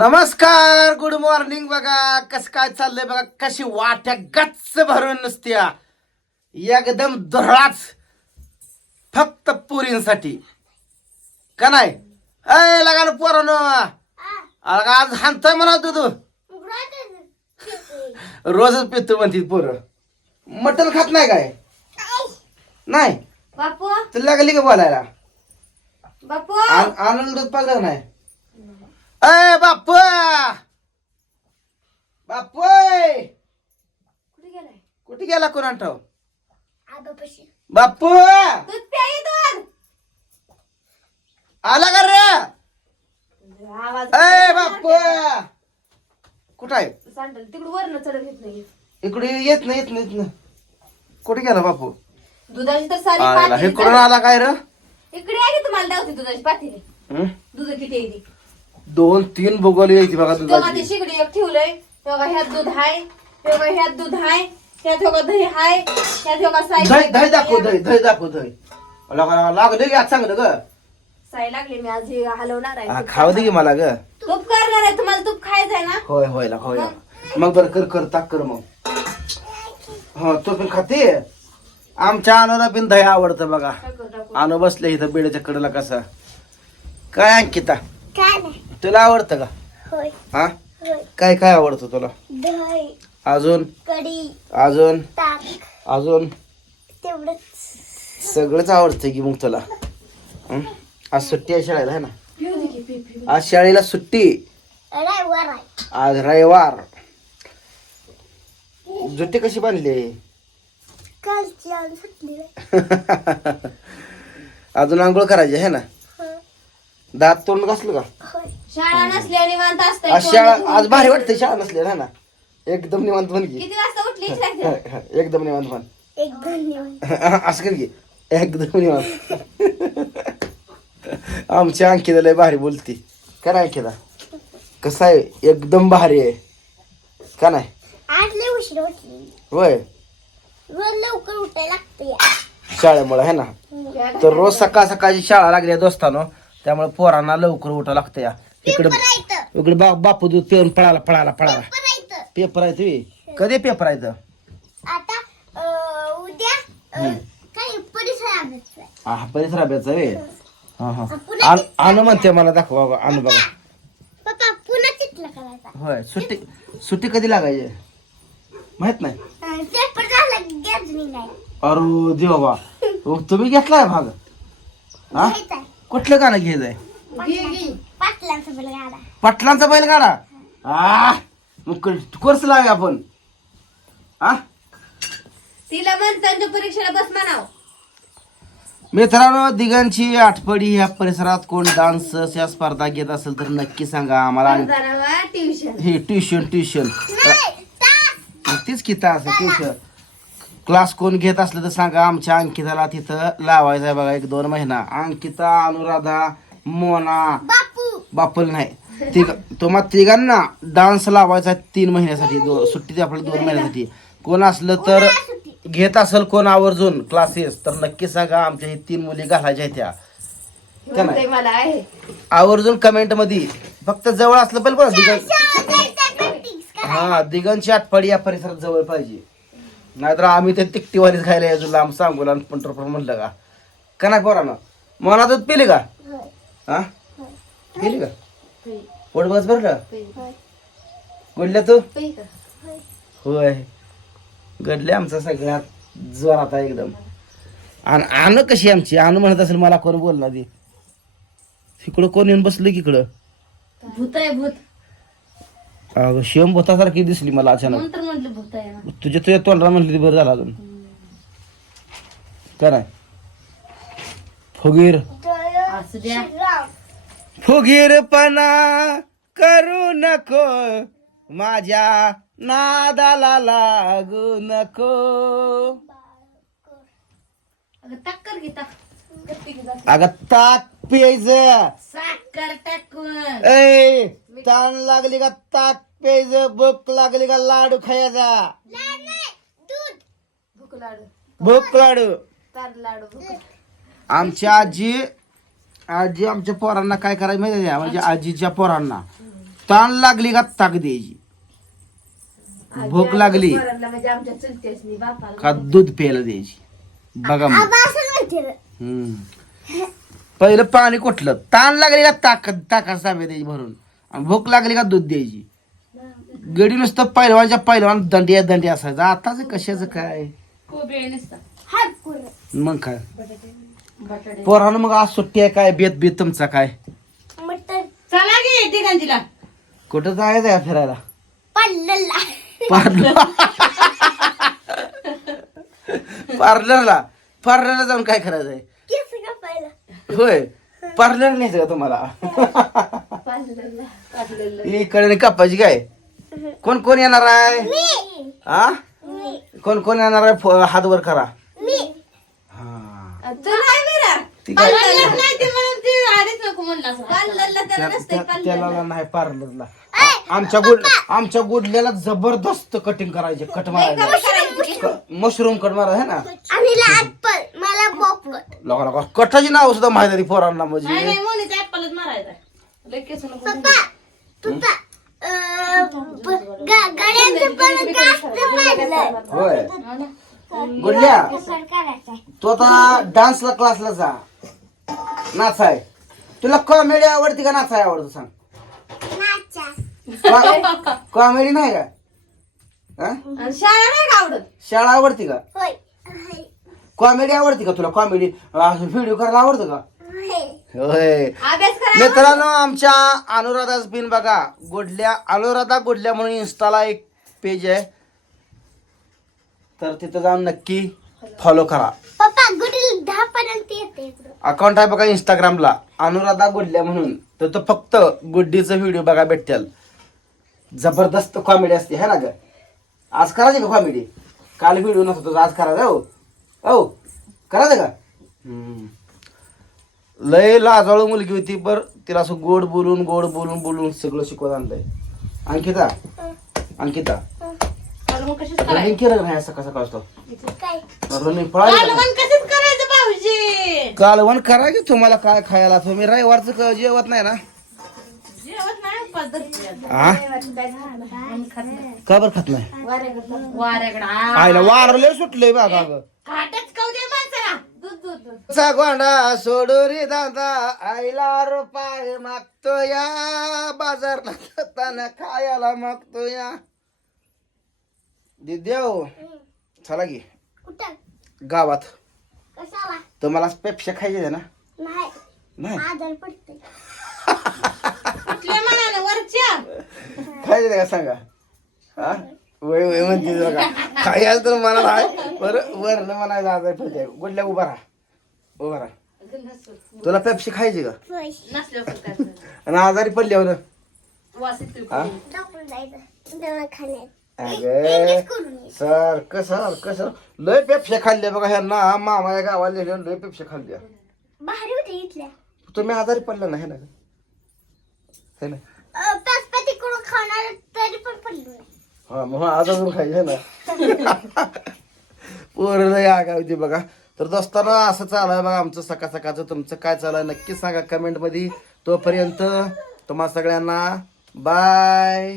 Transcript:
नमस्कार good morning बघा. कस काय चाललंय बघा? कशी वाट्या गच्च भरून नसत्या. एकदम धुळाच फक्त पुरींसाठी. का नाही? अय लगा ना पोरानो. आज हाणतोय म्हणा तू तू? रोजच पितो म्हणते पोरं. मटण खात नाही काय? नाही? बापू. तुला लागली का बोलायला? बापू. आन- आनंद दूध पाजलं नाही? अय बापू बापू कुठे गेलाय? कुठे गेला कोणा ठाव आबापाशी. बापू दूध प्याई दूध आला का रे? आवाज अय बापू कुठं आहे? सांडल तिकडे वरनं चढत येत नाही इकडे येत नाही येत नाही येत नाही. कुठे गेला बापू दुधाची तर सारी आला, हे पातेली आला काय रे. इकडे आहे की तुम्हाला दावते दुधाची पातेली हं? दूध किती आहे ती? दोन तीन भूगोल यायची बघा तेव्हा ती दुधाची शिगडी एक ठेवलंय तेव्हा ह्यात दूध हाय तेव्हा ह्यात दूध हाय ह्यात हो दही हाय ह्यात हो साई दही दही दाखव दही दही दाखव दही. लगा- लागलं की आज चांगलं ग. साई लागले मी आज हे हलवणार हा, आहे खाऊ दे की मला ग. तूप करणार आहे तुम्हाला तूप खायचं आहे ना? होय होय ला होय ला. मग बरं कर कर ताक कर मग. हो तो पण खाते? आमच्या अनुला पण दही आवडतं बघा. टाकू, टाकू. अनु बसले इथं बेड्याच्या कडेला कसा. काय अंकिता? काय नाही. तुला आवडतं का? होय. हा? होय. काय काय आवडतं तुला? दही. अजून? कढी. अजून? ताक. अजून? तेवढंच. सगळंच आवडतं की मग तुला. हं? आज सुट्टी आहे शाळेला आहे ना. आज शाळेला सुट्टी. आहे. आज रविवार. जुट्टी कशी बांधली? कालची सुटली अजून आंघोळ करायची आहे ना? दात तोंड घासलं का? शाळा नसल्या निवांत आज शाळा आज भारी वाटते शाळा नसली ना एकदम निवांत बन की. किती वाजता उठली सांगते एकदम निवांत बन. असं कर की. एकदम निवांत. आमच्या अंकिता लय भारी बोलती. का नाही अंकिता? कसं आहे? एकदम भारी आहे. का नाही? आज लय उशीर उठली होय. रोज लवकर उठायला लागते शाळेमुळे आहे ना? तर रोज सकाळ सकाळची शाळा लागली आहे दोस्तानो. त्यामुळे पोरांना लवकर उठावं लागतं या इकडे इकडे बा बापू दूध पिऊन पळाला पळाला पळाला. पेपर आहे तुम्ही कधी पेपर आहे? आता अं, उद्या परिसर. हा परिसर अभ्यास आहे हा हा. आण- म्हणते मला दाखवा आणू बघा. होय सुट्टी सुट्टी कधी लागायची? माहीत नाही. अरे देवा हो, तुम्ही घेतलाय भाग? हा. कुठलं गाणं घ्यायचंय? पाटलांचा- बैलगाडा. पाटलांचा बैलगाडा? आ मग कोर्स लावे आपण. हा तिला म्हणतांच्या परीक्षेला बस म्हणाव. मित्रांनो दिगांची आठवडी ह्या परिसरात कोण डान्स या स्पर्धा घेत असेल तर नक्की सांगा आम्हाला. ट्युशन. हे ट्युशन ट्युशन. तीच की तास ट्युशन. क्लास कोण घेत असलं तर सांगा आमच्या अंकिताला तिथं लावायचं आहे बघा एक दोन महिना. अंकिता अनुराधा मोना. बापल नाही. तिघ तुम्हा तिघांना डान्स लावायचा आहे तीन महिन्यासाठी दो सुट्टी ती आपल्याला दोन महिन्यासाठी. कोण असलं तर घेत असेल कोण आवर्जून क्लासेस तर नक्की सांगा आमच्या हे तीन मुली घालायच्या त्या. का नाही? आवर्जून कमेंटमध्ये फक्त जवळ असलं पाहिजे बरं दिगं. हा दिगंची आठवडी या परिसरात जवळ पाहिजे. नाहीतर आम्ही ते तिकटीवालीच खायला यायचो लांब सांगू आणि पंढरपूर म्हणलं का? का नाही पोरानं मनातच पिली का? हा? पिली का? पोट बस भरलं? होय, होय, गुडल्या तू? होय. का? गडले आमचा सगळ्यात जोरात आहे एकदम. आणि आणू कशी आमची? आणू म्हणत असेल मला कोण बोलणार ती. इकडं कोण येऊन बसलं की इकडं? भूत आहे भूत. अगं शेम भूतासारखी दिसली मला अचानक. म्हणून तर म्हटलं भूत आहे ना. तुझ्या तुझ्या तोंडाला म्हणली ती बरं झालं अजून. काय नाही. फुगीर असू द्या. फुगीरपणा करू नको. माझ्या नादाला लागू नको. अगं टक्कर घे ताक. प्यायचं. साखर टाकून. ऐ ताण लागली का ताक प्यायचं भूक लागली का लाडू खायचा? लाड नाही, दूध. भूक लाडू. भूक लाडू. तार लाडू भूक आमच्या आजी आजी आमच्या पोरांना काय करायचं माहिती आहे? म्हणजे आजीच्या पोरांना. ताण लागली का ताक द्यायची? भूक लागली म्हणजे आमच्या चुलतेच मी बापाला. का दूध प्यायला द्यायची? बघा मग. हम्म. पहिलं पाणी कुठलं? ताण लागली का ताक ताका साबे द्यायची भरून? आणि भूक लागली का दूध द्यायची? गडी नुसतं पहिलवानच्या पहिलवान दंडी दंडी असायचं. आताच कशाचं काय? हात. मग काय? बटाटे. पोरानं मग आज सुट्टी आहे काय? बेत बेत तुमचा काय? मटण. चला गे कुठं जायचं आहे फिरायला? पडलेला पार्लर. पार्लरला. पार्लरला जाऊन काय करायचंय? केस कापायला. होय. पार्लर नाही का तुम्हाला? पार्लरला. पार्लरला इकडे कापायची काय? कोण कोण येणार आहे? मी. हा कोण कोण येणार आहे? फ- हात वर करा मी हा तू नाही विरा ती काय पार्लरला नाही ते म्हणून ते आधीच नको म्हणलं असं त्या- त्या- पार्लरला त्याला नाही पार्लरला. आमच्या गुड आमच्या गुडल्याला जबरदस्त कटिंग करायचे कट मारायचे मशरूम कट मारा है ना? आणि ऍपल मला पॉपकॉर्न लोका लोका कटाची नाव सुद्धा माहिती आहे पोरांना म्हणजे. मारायचा पप्पा गाड्यांचं पण होय? गुडल्या तू आता डान्सला क्लासला जा. नाचाय. तुला कॉमेडी आवडती का नाचाय आवडतं सांग. नाचा. कॉमेडी नाही का? हा? आणि शाळा नाही का आवडत? शाळा आवडती का. कॉमेडी आवडती का तुला? कॉमेडी व्हिडिओ करायला आवडतं का? होय. होय. अभ्यास करा मित्रांनो आमच्या अनुराधाच बिन बघा गोडल्या अनुराधा गोडल्या म्हणून इन्स्टाला एक पेज आहे. तर तिथं जाऊन नक्की फॉलो करा पप्पा गुडील दहा पर्यंत येते इकडं. अकाउंट आहे बघा इंस्टाग्रामला अनुराधा गुडल्या म्हणून. तर तो फक्त गुड्डीचं व्हिडिओ बघा भेटेल जबरदस्त कॉमेडी असते है ना ग? आज करायची का कॉमेडी काल व्हिडिओ नसतो आज करायचा हो? हो? करायचं का? हम्म. लय लाजाळू मुलगी होती बर. तिला असं गोड बोलून गोड बोलून बोलून सगळं शिकवत आणलंय. अंकिता? अंकिता? रनिंग केलं का नाही सकाळ सकाळ असतो रनिंग पळाली का? कालवण करा की तुम्हाला काय खायला? तुम्ही रविवारचं क- जेवत नाही ना? जेवत नाही पद्धत हा का बरं खात नाही? वाऱ्याकडे. आईला वारले सुटले बघा अगं. काटच खाऊ दे माणसाला दूध दूध दूध. चा गोंडा सोडू रे दादा आईला रुपये मागतो या बाजारला जाताना खायला मागतो या देव. चला की. कुठं? गावात. कशाला? तुम्हाला पेप्sia खायची आहे ना? नाही. नाही? आजार पडते. कुठल्या मनानं? वरच्या? खायचे का सांगा? हा? वय वय म्हणते बघा काही आज तर मला नाही. बरं वरनं म्हणायचं आजारी पडते. गुडल्या उभा राहा. उभा राहा. तुला पेप्सी खायची का? आणि आजारी पडल्यावर? वास येतोय हा? डॉक्टर जायचं. दवाखान्यात अगं ये. सारखं सारखं सर लय पेप्स्या खाल्ल्या बघा ह्या ना मामा या गावाला नेल्या, लय पेप्स्या खाल्ल्या. भारी होते इथल्या. तुम्ही आजारी पडला नाही ना. है ना. करून खाणार तरी पण पडलो नाही. हा मग आजारून खायचे ना. पोरं लय आगा होती बघा. तर दोस्तांनो असं चालू बघा आमचं सकाळ सकाळचं. तुमचं काय चालू आहे नक्की सांगा कमेंटमध्ये तोपर्यंत तुम्हा सगळ्यांना बाय.